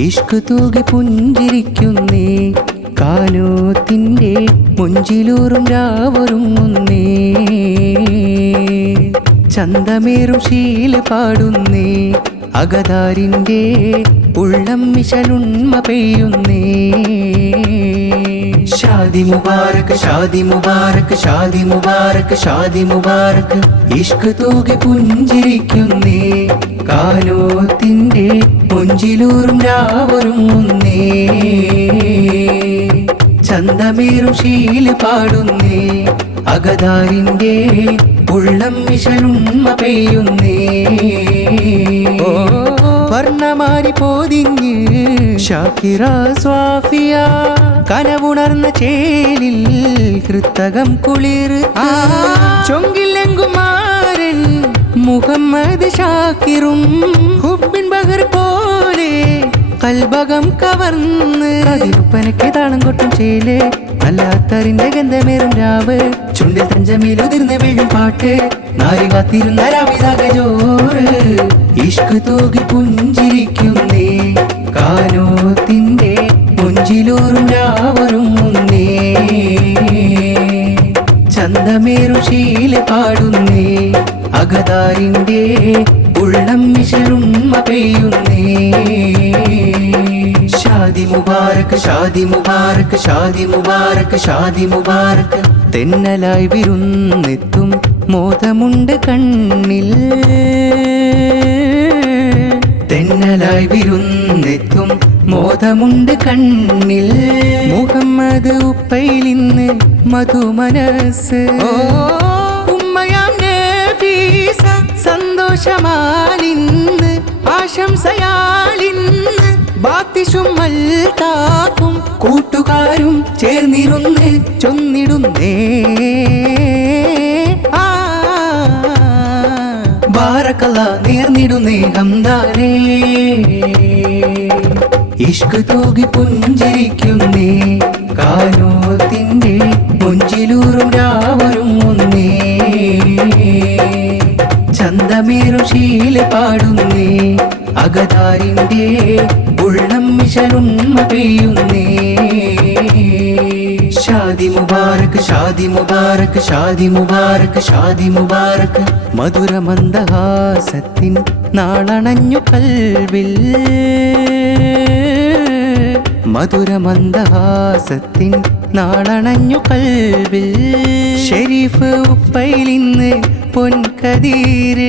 ഇഷ്ക് തൂകി പുഞ്ചിരിക്കുന്നേ കാനോത്തിൻ്റെ മുഞ്ചിലൂറും രാവൊരുങ്ങുന്നേ ചന്തമേറും ശീല പാടുന്നേ അകതാരിൻ്റെ ഉള്ളം മിശലുണ്മ പെയ്യുന്നേ ഷാദി മുബാരക് ഷാദി മുബാരക് ഷാദി മുബാരക് ഷാദി മുബാരക് ഇഷ്ക് തൂകി പുഞ്ചിരിക്കുന്നേ കാനോത്തിൻ്റെ മുഞ്ചിലൂറും രാവൊരുങ്ങുന്നേ ചന്തമേറും ശീല പാടുന്നേ അകതാരിൻ്റെ ഉള്ളം മിശലുണ്മ പെയ്യുന്നേ വർണ്ണമാരി പോതിഞ്ഞ് ഷാക്കിറ സ്വാഫിയ കനവുണർന്ന ചേലിൽ ഹൃത്തകം കുളിർ ചൊങ്കിലെങ്കുമാരൻ മുഹമ്മദ് ഷാക്കിറും ഹുബിൻ ബഹർ പോലെ കൽബകം കവർന്ന് അതിരുപ്പനക്ക് താളം കൊട്ടും ചേല് അല്ലാത്തറിന്റെ ഗന്ധമേറും രാവ് ചുണ്ടിൽ തഞ്ചമേലുതിർന്ന് വീഴും പാട്ട് നാരി കാത്തിരുന്ന രാവിതാക ജോറ് ഇഷ്ക് തൂകി പുഞ്ചിരിക്കുന്നേ കാനോത്തിൻ്റെ മുഞ്ചിലൂറും രാവൊരുങ്ങുന്നേ ചന്തമേറും ശീല പാടുന്നേ അകതാരിൻ്റെ ഉള്ളം മിശലുണ്മ പെയ്യുന്നേ ഷാദി മുബാരക് ഷാദി മുബാരക് ഷാദി മുബാരക് ഷാദി മുബാരക് തെന്നലായി വിരുന്നെത്തും മോദമുണ്ട് കണ്ണിൽ തെന്നലായി വിരുന്നെത്തും മോദമുണ്ട് കണ്ണിൽ മുഹമ്മദ് ഉപ്പയിലിന്ന് മധുമനസ് ഉമ്മയാം നഫീസ സന്തോഷമാലിന്ന് ആശംസയാലിന്ന് ബാത്തിഷും മൽതാഫും കൂട്ടുകാരും ചേർന്നിരുന്ന് ചൊന്നിടുന്നേ ബാറക്കല്ലാ നേർന്നിടുന്നേ ഹംദാനേ ഇഷ്ക് തൂകി പുഞ്ചിരിക്കുന്നേ കാനോത്തിൻ്റെ മുഞ്ചിലൂറും രാവൊരുങ്ങുന്നേ ചന്തമേറും ശീല പാടുന്നേ അകതാരിൻ്റെ ഉള്ളം മിശലുണ്മ പെയ്യുന്നേ ഷാദി മുബാരക് ഷാദി മുബാരക് ഷാദി മുബാരക് ഷാദി മുബാരക് മധുരമന്ദഹാസത്തിൻ നാളണഞ്ഞു കൽവിൽ മധുരമന്ദഹാസത്തിൻ നാളണഞ്ഞു കൽവിൽ ഷെരീഫ് ഉപ്പയിലിന്ന് പൊൻകതീര്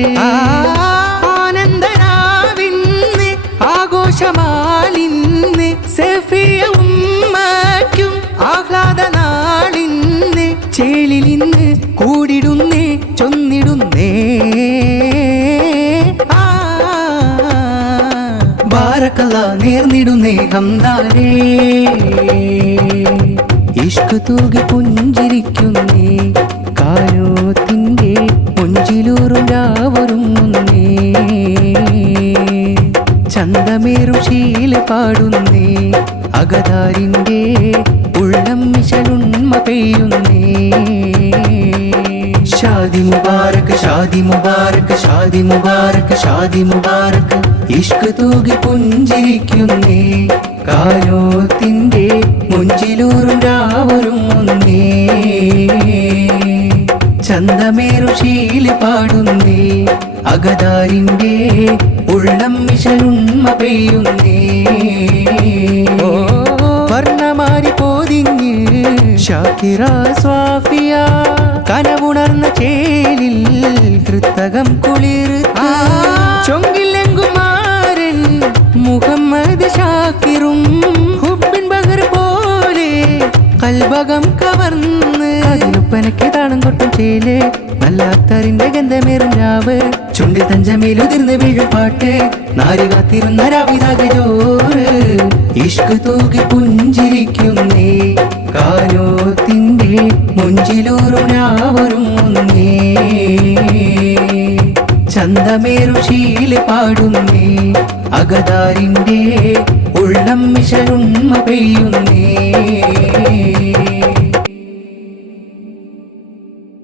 ആനന്ദനാവിന്ന് ആഘോഷമാലിന്ന് സഫിയ ഉമ്മയ്ക്കും ആഹ്ലാദ നാളിന്ന് ചേലിലിന്ന് കൂടിടുന്നേ ചൊന്നിടുന്നേ ബാറക്കല്ലാ നേർന്നിടുന്നേ ഹംദാനേ ഇഷ്ക് തൂകി പുഞ്ചിരിക്കുന്നേ കാനോത്തിൻ്റെ മുഞ്ചിലൂറും രാവൊരുങ്ങുന്നേ ചന്തമേറും ശീല പാടുന്നേ അകതാരിൻ്റെ ഉള്ളം മിശലുണ്മ പെയ്യുന്നേ ഷാദി മുബാരക് ഷാദി മുബാരക് ഷാദി മുബാരക് ഷാദി മുബാരക് ഇഷ്ക് തൂകി പുഞ്ചിരിക്കുന്നേ കാനോത്തിൻ്റെ മുഞ്ചിലൂറും രാവൊരുങ്ങുന്നേ ചന്തമേറും ശീല പാടുന്നേ അകതാരിൻ്റെ ഉള്ളം മിശലുണ്മ പെയ്യുന്നേ വർണ്ണമാരി പോതിഞ്ഞ് ഷാക്കിറ സ്വാഫിയ കനവുണർന്ന ചേലിൽ ഹൃത്തകം കുളിർ ചൊങ്കിലെങ്കുമാരൻ മുഹമ്മദ് ഷാക്കിറും ഹുബിൻ ബഹർ പോലെ കൽബകം കവർന്ന് അതിലുപ്പനക്ക് താളം കൊട്ടും ചേല് വല്ലാത്തറിന്റെ ഗന്ധമേറും രാവ് ചുണ്ടിൽ തഞ്ചമേലുതിർന്ന് വീഴും പാട്ട് നാരി കാത്തിരുന്ന രാവിതാക ജോറ് ഇഷ്ക് തൂകി പുഞ്ചിരിക്കുന്നേ കാനോത്തിൻ്റെ മുഞ്ചിലൂറും രാവൊരുങ്ങുന്നേ ചന്തമേറും ശീല പാടുന്നേ അകതാരിൻ്റെ ഉള്ളം മിശലുണ്മ പെയ്യുന്നേ